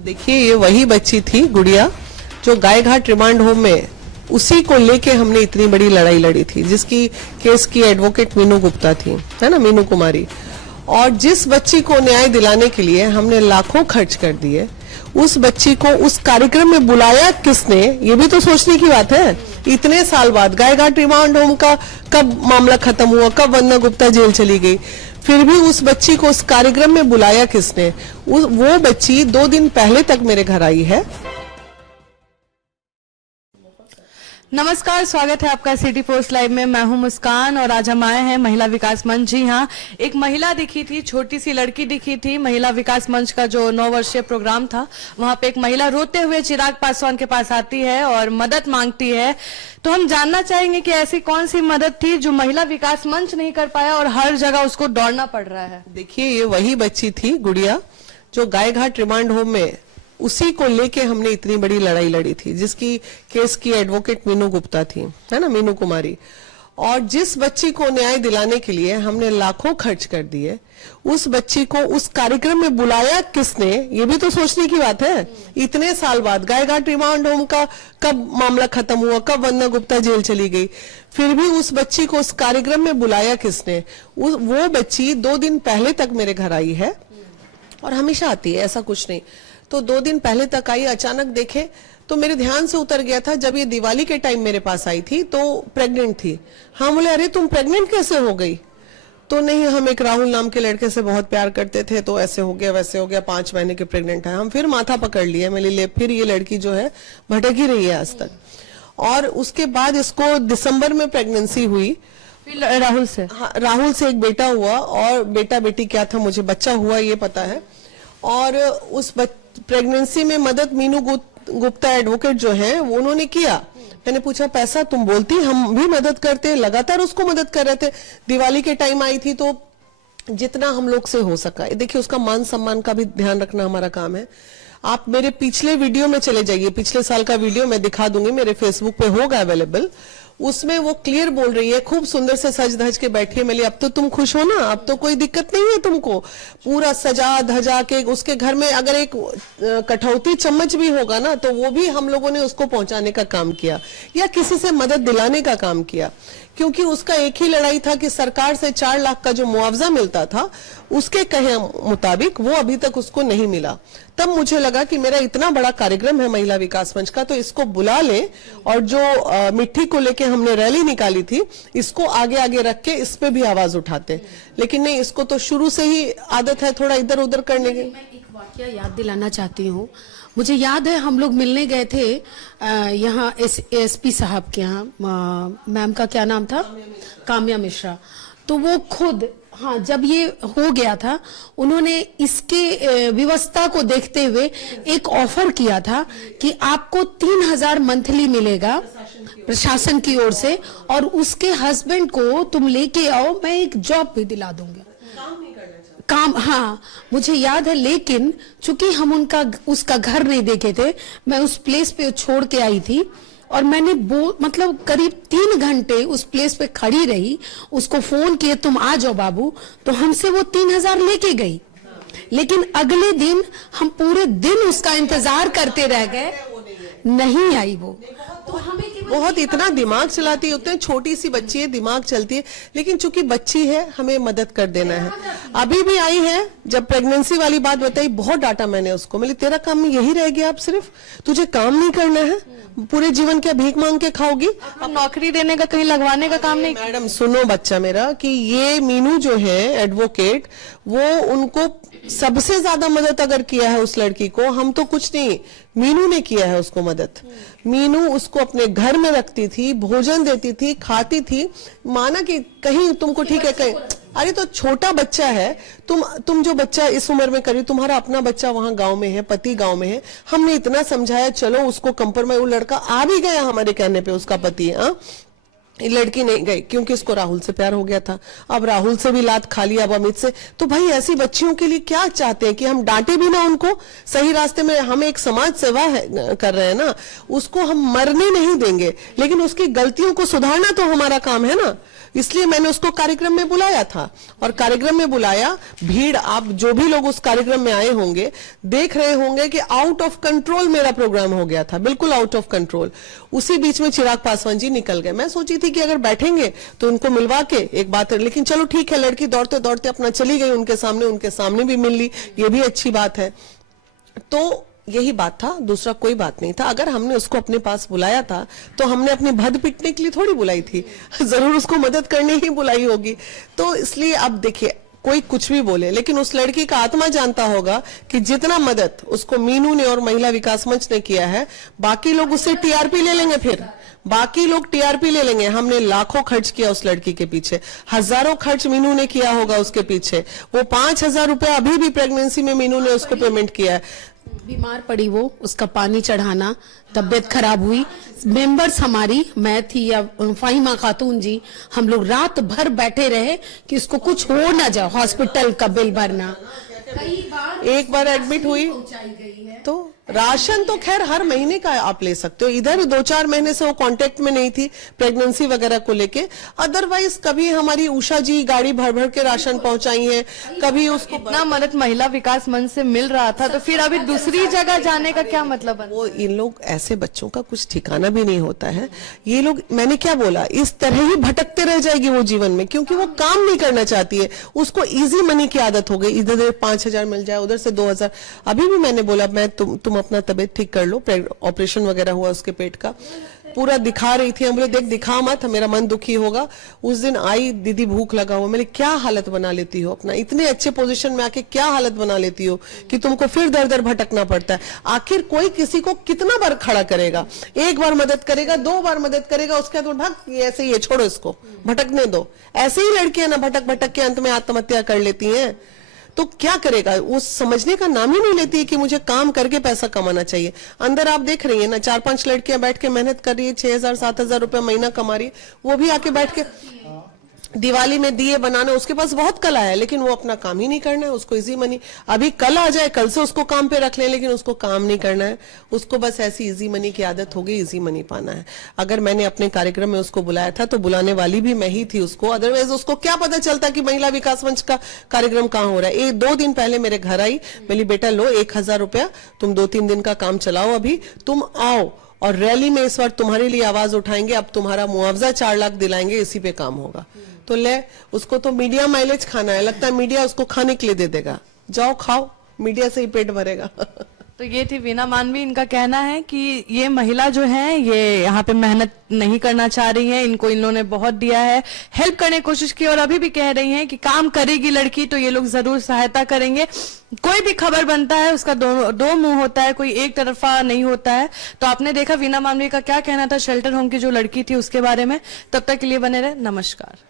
देखिए, ये वही बच्ची थी गुड़िया जो गायघाट रिमांड होम में उसी को लेके हमने इतनी बड़ी लड़ाई लड़ी थी, जिसकी केस की एडवोकेट मीनू गुप्ता थी, है ना, मीनू कुमारी। और जिस बच्ची को न्याय दिलाने के लिए हमने लाखों खर्च कर दिए, उस बच्ची को उस कार्यक्रम में बुलाया किसने, ये भी तो सोचने की बात है। इतने साल बाद गायघाट रिमांड होम का कब मामला खत्म हुआ, कब वंदना गुप्ता जेल चली गई, फिर भी उस बच्ची को उस कार्यक्रम में बुलाया किसने। वो बच्ची 2 दिन पहले तक मेरे घर आई है। नमस्कार, स्वागत है आपका सिटी पोस्ट लाइव में। मैं हूं मुस्कान और आज हम आए हैं महिला विकास मंच। जी हाँ, एक महिला दिखी थी, छोटी सी लड़की दिखी थी। महिला विकास मंच का जो 9 वर्षीय प्रोग्राम था, वहां पे एक महिला रोते हुए चिराग पासवान के पास आती है और मदद मांगती है। तो हम जानना चाहेंगे कि ऐसी कौन सी मदद थी जो महिला विकास मंच नहीं कर पाया और हर जगह उसको दौड़ना पड़ रहा है। देखिए, ये वही बच्ची थी गुड़िया जो गायघाट रिमांड होम में उसी को लेके हमने इतनी बड़ी लड़ाई लड़ी थी, जिसकी केस की एडवोकेट मीनू गुप्ता थी, है ना, मीनू कुमारी। और जिस बच्ची को न्याय दिलाने के लिए हमने लाखों खर्च कर दिए, उस बच्ची को उस कार्यक्रम में बुलाया किसने, ये भी तो सोचने की बात है। इतने साल बाद गायघाट रिमांड होम का कब मामला खत्म हुआ, कब वंदना गुप्ता जेल चली गई, फिर भी उस बच्ची को उस कार्यक्रम में बुलाया किसने। वो बच्ची 2 दिन पहले तक मेरे घर आई है और हमेशा आती है, ऐसा कुछ नहीं। तो 2 दिन पहले तक आई, अचानक देखे तो मेरे ध्यान से उतर गया था। जब ये दिवाली के टाइम मेरे पास आई थी तो प्रेग्नेंट थी। हाँ, बोले अरे तुम प्रेग्नेंट कैसे हो गई? तो नहीं, हम एक राहुल नाम के लड़के से बहुत प्यार करते थे, तो ऐसे हो गया वैसे हो गया, 5 महीने के प्रेग्नेंट है। हम फिर माथा पकड़ लिया, मेरे लिए फिर ये लड़की जो है भटक ही रही है आज तक। और उसके बाद इसको दिसंबर में प्रेगनेंसी हुई राहुल से। हाँ, राहुल से एक बेटा हुआ, और बेटा बेटी क्या था मुझे बच्चा हुआ ये पता है। और उस प्रेगनेंसी में मदद मीनू गुप्ता एडवोकेट जो है वो उन्होंने किया। मैंने पूछा पैसा तुम बोलती, हम भी मदद करते, लगातार उसको मदद कर रहे थे। दिवाली के टाइम आई थी तो जितना हम लोग से हो सका, देखिए उसका मान सम्मान का भी ध्यान रखना हमारा काम है। आप मेरे पिछले वीडियो में चले जाइए, पिछले साल का वीडियो मैं दिखा दूंगी, मेरे फेसबुक पे होगा अवेलेबल। उसमें वो क्लियर बोल रही है, खूब सुंदर से सज धज के बैठी है। मेरी अब तो तुम खुश हो ना, अब तो कोई दिक्कत नहीं है तुमको। पूरा सजा धजा के उसके घर में अगर एक कठौती चम्मच भी होगा ना, तो वो भी हम लोगों ने उसको पहुंचाने का काम किया या किसी से मदद दिलाने का काम किया। क्योंकि उसका एक ही लड़ाई था कि सरकार से 4 लाख का जो मुआवजा मिलता था, उसके कहे मुताबिक वो अभी तक उसको नहीं मिला। तब मुझे लगा कि मेरा इतना बड़ा कार्यक्रम है महिला विकास मंच का, तो इसको बुला ले और जो मिट्टी को लेके हमने रैली निकाली थी, इसको आगे आगे रख के इस पे भी आवाज उठाते। लेकिन नहीं, इसको तो शुरू से ही आदत है थोड़ा इधर उधर करने की। मैं एक वाकया याद दिलाना चाहती हूँ। मुझे याद है हम लोग मिलने गए थे यहाँ एसपी साहब के यहाँ, मैम का क्या नाम था, काम्या मिश्रा। तो वो खुद, हाँ, जब ये हो गया था, उन्होंने इसके व्यवस्था को देखते हुए एक ऑफर किया था कि आपको 3000 मंथली मिलेगा प्रशासन की ओर से, और उसके हस्बैंड को तुम लेके आओ, मैं एक जॉब भी दिला दूंगी। काम, हाँ मुझे याद है। लेकिन चूंकि हम उसका घर नहीं देखे थे, मैं उस प्लेस पे छोड़ के आई थी और मैंने मतलब करीब 3 घंटे उस प्लेस पे खड़ी रही। उसको फोन किए, तुम आ जाओ बाबू, तो हमसे वो 3000 लेके गई। लेकिन अगले दिन हम पूरे दिन उसका इंतजार करते रह गए, नहीं आई वो। तो हमें बहुत इतना दिमाग चलाती है, उतनी छोटी सी बच्ची है, दिमाग चलती है। लेकिन चूंकि बच्ची है, हमें मदद कर देना है। अभी भी आई है, जब प्रेगनेंसी वाली बात बताई, बहुत डांटा मैंने उसको। बोली तेरा काम यही रह गया, अब सिर्फ तुझे काम नहीं करना है, पूरे जीवन क्या भीख मांग के खाओगी? अब नौकरी देने का, कहीं लगवाने का काम नहीं। मैडम सुनो बच्चा मेरा, कि ये मीनू जो है एडवोकेट, वो उनको सबसे ज्यादा मदद अगर किया है उस लड़की को, हम तो कुछ नहीं, मीनू ने किया है उसको मदद। मीनू उसको अपने घर में रखती थी, भोजन देती थी, खाती थी। माना कि कहीं तुमको ठीक है, कहीं अरे तो छोटा बच्चा है, तुम जो बच्चा इस उम्र में करी, तुम्हारा अपना बच्चा वहां गांव में है, पति गांव में है, हमने इतना समझाया, चलो उसको कंप्रोमाइज, वो लड़का आ भी गया हमारे कहने पे, उसका पति है। ये लड़की नहीं गई क्योंकि इसको राहुल से प्यार हो गया था। अब राहुल से भी लात खा लिया, अब अमित से। तो भाई ऐसी बच्चियों के लिए क्या चाहते हैं कि हम डांटे भी ना उनको, सही रास्ते में हम एक समाज सेवा कर रहे हैं ना, उसको हम मरने नहीं देंगे, लेकिन उसकी गलतियों को सुधारना तो हमारा काम है ना। इसलिए मैंने उसको कार्यक्रम में बुलाया था, और कार्यक्रम में बुलाया, भीड़, आप जो भी लोग उस कार्यक्रम में आए होंगे देख रहे होंगे कि आउट ऑफ कंट्रोल मेरा प्रोग्राम हो गया था, बिल्कुल आउट ऑफ कंट्रोल। उसी बीच में चिराग पासवान जी निकल गए। मैं सोची थी कि अगर बैठेंगे तो उनको मिलवा के एक बात है, लेकिन चलो ठीक है, लड़की दौड़ते दौड़ते अपना चली गई उनके सामने भी मिल ली, ये भी अच्छी बात है। तो यही बात था, दूसरा कोई बात नहीं था। अगर हमने उसको अपने पास बुलाया था तो हमने अपनी भद पिटने के लिए थोड़ी बुलाई थी, जरूर उसको मदद करने ही बुलाई होगी। तो इसलिए अब देखिए, कोई कुछ भी बोले, लेकिन उस लड़की का आत्मा जानता होगा कि जितना मदद उसको मीनू ने और महिला विकास मंच ने किया है, बाकी लोग उससे टीआरपी ले लेंगे, फिर बाकी लोग टीआरपी ले लेंगे। हमने लाखों खर्च किया उस लड़की के पीछे, हजारों खर्च मीनू ने किया होगा उसके पीछे। वो 5,000 रुपया अभी भी प्रेगनेंसी में मीनू ने उसको पेमेंट किया है। बीमार पड़ी वो, उसका पानी चढ़ाना, तबीयत खराब हुई, मेंबर्स हमारी, मैं थी या फाहिमा खातून जी, हम लोग रात भर बैठे रहे कि उसको कुछ हो ना जाए, हॉस्पिटल का बिल भरना। कई बार एक बार एडमिट हुई तो राशन तो खैर हर महीने का आप ले सकते हो, इधर 2-4 महीने से वो कांटेक्ट में नहीं थी प्रेगनेंसी वगैरह को लेके। अदरवाइज कभी हमारी उषा जी गाड़ी भर भर के राशन पहुंचाई है, कभी उसको इतना मदद महिला विकास मंच से मिल रहा था, तो फिर अभी दूसरी जगह जाने का क्या मतलब है? वो इन लोग ऐसे बच्चों का कुछ ठिकाना भी नहीं होता है। ये लोग, मैंने क्या बोला, इस तरह ही भटकते रह जाएगी वो जीवन में, क्योंकि वो काम नहीं करना चाहती है। उसको इजी मनी की आदत हो गई, इधर 5,000 मिल जाए, उधर से 2,000। अभी भी मैंने बोला, मैं तुम अपना तबीयत ठीक कर लो, ऑपरेशन वगैरह हुआ उसके पेट का, पूरा दिखा रही थी। हम बोले देख दिखा मत, मेरा मन दुखी होगा। उस दिन आई, दीदी भूख लगा हुआ। मैंने क्या हालत बना लेती हो अपना, इतने अच्छे पोजीशन में आके क्या हालत बना लेती हो कि तुमको फिर दर दर भटकना पड़ता है। आखिर कोई किसी को कितना बार खड़ा करेगा? एक बार मदद करेगा, 2 बार मदद करेगा, उसके बाद भाग, ऐसे ही छोड़ो, इसको भटकने दो। ऐसे ही लड़कियां ना भटक भटक के अंत में आत्महत्या कर लेती हैं। तो क्या करेगा? वो समझने का नाम ही नहीं लेती है कि मुझे काम करके पैसा कमाना चाहिए। अंदर आप देख रही है ना, 4-5 लड़कियां बैठ के मेहनत कर रही है, 6,000-7,000 रुपया महीना कमा रही है। वो भी आके बैठ के दिवाली में दिए बनाना, उसके पास बहुत कला है, लेकिन वो अपना काम ही नहीं करना है। उसको इजी मनी, अभी कल आ जाए, कल से उसको काम पे रख ले, लेकिन उसको काम नहीं करना है। उसको बस ऐसी इजी मनी की आदत हो गई, इजी मनी पाना है। अगर मैंने अपने कार्यक्रम में उसको बुलाया था तो बुलाने वाली भी मैं ही थी उसको, अदरवाइज उसको क्या पता चलता कि महिला विकास मंच का कार्यक्रम कहाँ हो रहा है। 2 दिन पहले मेरे घर आई, बोली बेटा लो 1,000 रुपया, तुम 2-3 दिन का काम चलाओ, अभी तुम आओ और रैली में इस बार तुम्हारे लिए आवाज उठाएंगे, अब तुम्हारा मुआवजा 4 लाख दिलाएंगे, इसी पे काम होगा। तो ले, उसको तो मीडिया माइलेज खाना है, लगता है मीडिया उसको खाने के लिए दे देगा। जाओ खाओ, मीडिया से ही पेट भरेगा। तो ये थी वीना मानवी। इनका कहना है कि ये महिला जो है ये यहाँ पे मेहनत नहीं करना चाह रही है, इनको इन लोगों ने बहुत दिया है, हेल्प करने की कोशिश की, और अभी भी कह रही हैं कि काम करेगी लड़की तो ये लोग जरूर सहायता करेंगे। कोई भी खबर बनता है उसका दो मुंह होता है, कोई एक तरफा नहीं होता है। तो आपने देखा वीना मानवी का क्या कहना था शेल्टर होम की जो लड़की थी उसके बारे में। तब तक के लिए बने रहे, नमस्कार।